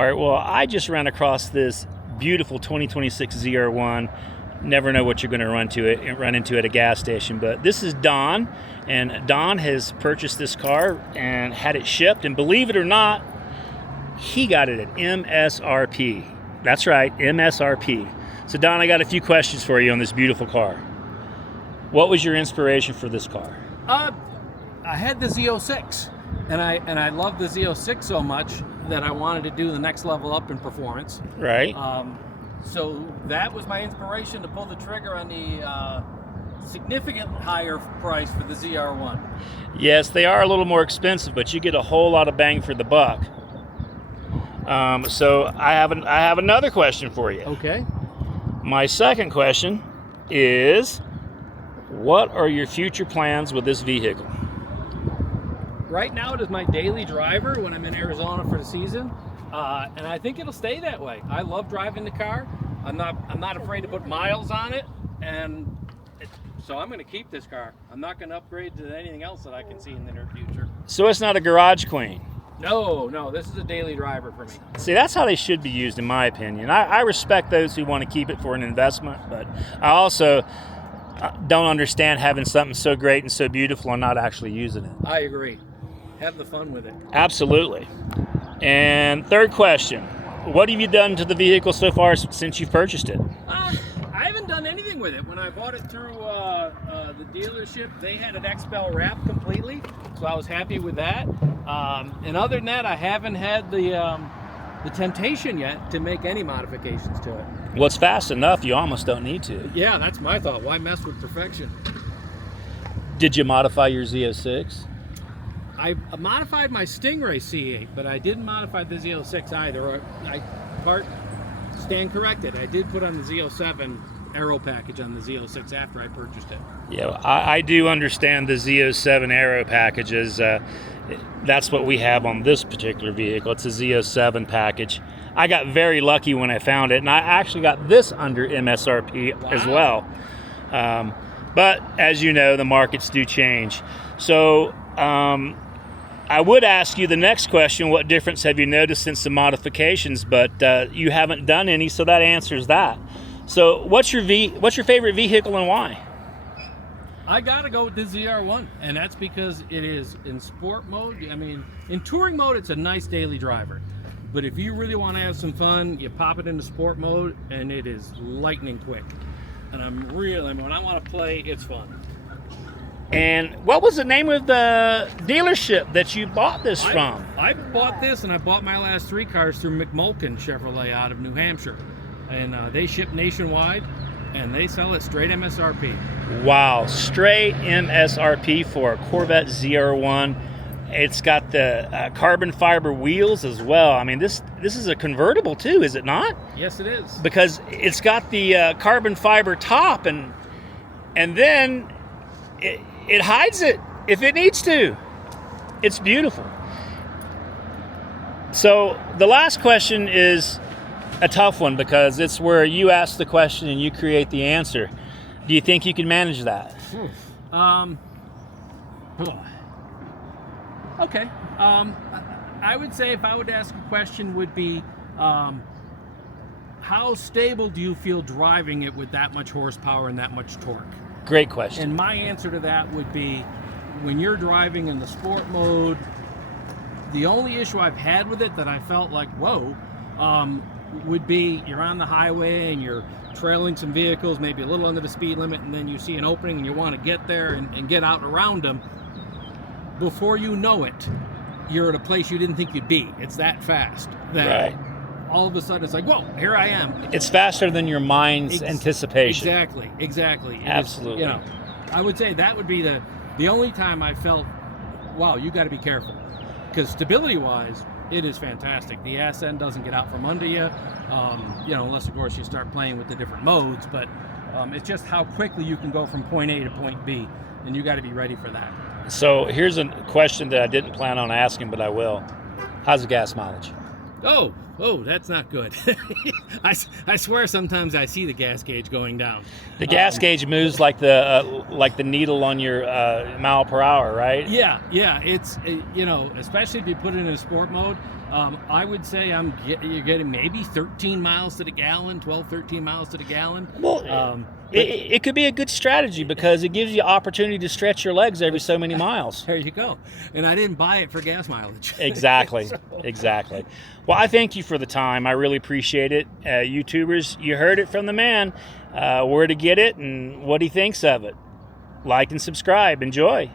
All right, well, I just ran across this beautiful 2026 ZR1. Never know what you're going to run into at a gas station, but this is Don, and Don has purchased this car and had it shipped, and believe it or not, he got it at MSRP. That's right, MSRP. So Don, I got a few questions for you on this beautiful car. What was your inspiration for this car? I had the Z06, and I loved the Z06 so much that I wanted to do the next level up in performance. Right. So that was my inspiration to pull the trigger on the significant higher price for the ZR1. Yes, they are a little more expensive, but you get a whole lot of bang for the buck. So I have another question for you. Okay. My second question is, what are your future plans with this vehicle? Right now it is my daily driver when I'm in Arizona for the season, and I think it'll stay that way. I love driving the car. I'm not afraid to put miles on it, so I'm going to keep this car. I'm not going to upgrade to anything else that I can see in the near future. So it's not a garage queen? No, this is a daily driver for me. See, that's how they should be used, in my opinion. I respect those who want to keep it for an investment, but I also don't understand having something so great and so beautiful and not actually using it. I agree. Have the fun with it. Absolutely. And third question, what have you done to the vehicle so far since you've purchased it? I haven't done anything with it. When I bought it through the dealership, they had an XPEL wrap completely, so I was happy with that. And other than that, I haven't had the temptation yet to make any modifications to it. Well, it's fast enough, you almost don't need to. Yeah, that's my thought. Why mess with perfection? Did you modify your Z06? I modified my Stingray C8, but I didn't modify the Z06 either. Stand corrected. I did put on the Z07 aero package on the Z06 after I purchased it. Yeah, I do understand the Z07 aero packages. That's what we have on this particular vehicle. It's a Z07 package. I got very lucky when I found it, and I actually got this under MSRP as well. But as you know, the markets do change. So I would ask you the next question, what difference have you noticed since the modifications, but you haven't done any, so that answers that. So what's your favorite vehicle and why? I gotta go with the ZR1, and that's because it is in sport mode. I mean, in touring mode, it's a nice daily driver. But if you really want to have some fun, you pop it into sport mode, and it is lightning quick. And when I want to play, it's fun. And what was the name of the dealership that you bought this from? I bought this, and I bought my last 3 cars through McMulkin Chevrolet out of New Hampshire. And they ship nationwide, and they sell it straight MSRP. Wow, straight MSRP for a Corvette ZR1. It's got the carbon fiber wheels as well. I mean, this is a convertible too, is it not? Yes, it is. Because it's got the carbon fiber top, and then it hides it if it needs to. It's beautiful. So the last question is a tough one because it's where you ask the question and you create the answer. Do you think you can manage that? Okay. I would say if I would ask a question would be, how stable do you feel driving it with that much horsepower and that much torque? Great question. And my answer to that would be, when you're driving in the sport mode, the only issue I've had with it that I felt like, whoa, would be you're on the highway and you're trailing some vehicles, maybe a little under the speed limit, and then you see an opening and you want to get there and get out around them. Before you know it, you're at a place you didn't think you'd be. It's that fast that all of a sudden it's like, whoa, here I am. It's faster than your mind's anticipation. Exactly. Absolutely. I would say that would be the only time I felt, wow, you got to be careful. Because stability-wise, it is fantastic. The ass end doesn't get out from under you, unless, of course, you start playing with the different modes. But it's just how quickly you can go from point A to point B, and you got to be ready for that. So here's a question that I didn't plan on asking, but I will. How's the gas mileage? Oh, that's not good. I swear sometimes I see the gas gauge going down. The gas gauge moves like the needle on your mile per hour, right? Yeah. It's especially if you put it in a sport mode, I would say you're getting maybe 13 miles to the gallon, 12, 13 miles to the gallon. Well, it could be a good strategy because it gives you opportunity to stretch your legs every so many miles. There you go. And I didn't buy it for gas mileage. Exactly. Exactly. Well, I thank you for the time. I really appreciate it. YouTubers, you heard it from the man. Where to get it and what he thinks of it. Like and subscribe. Enjoy.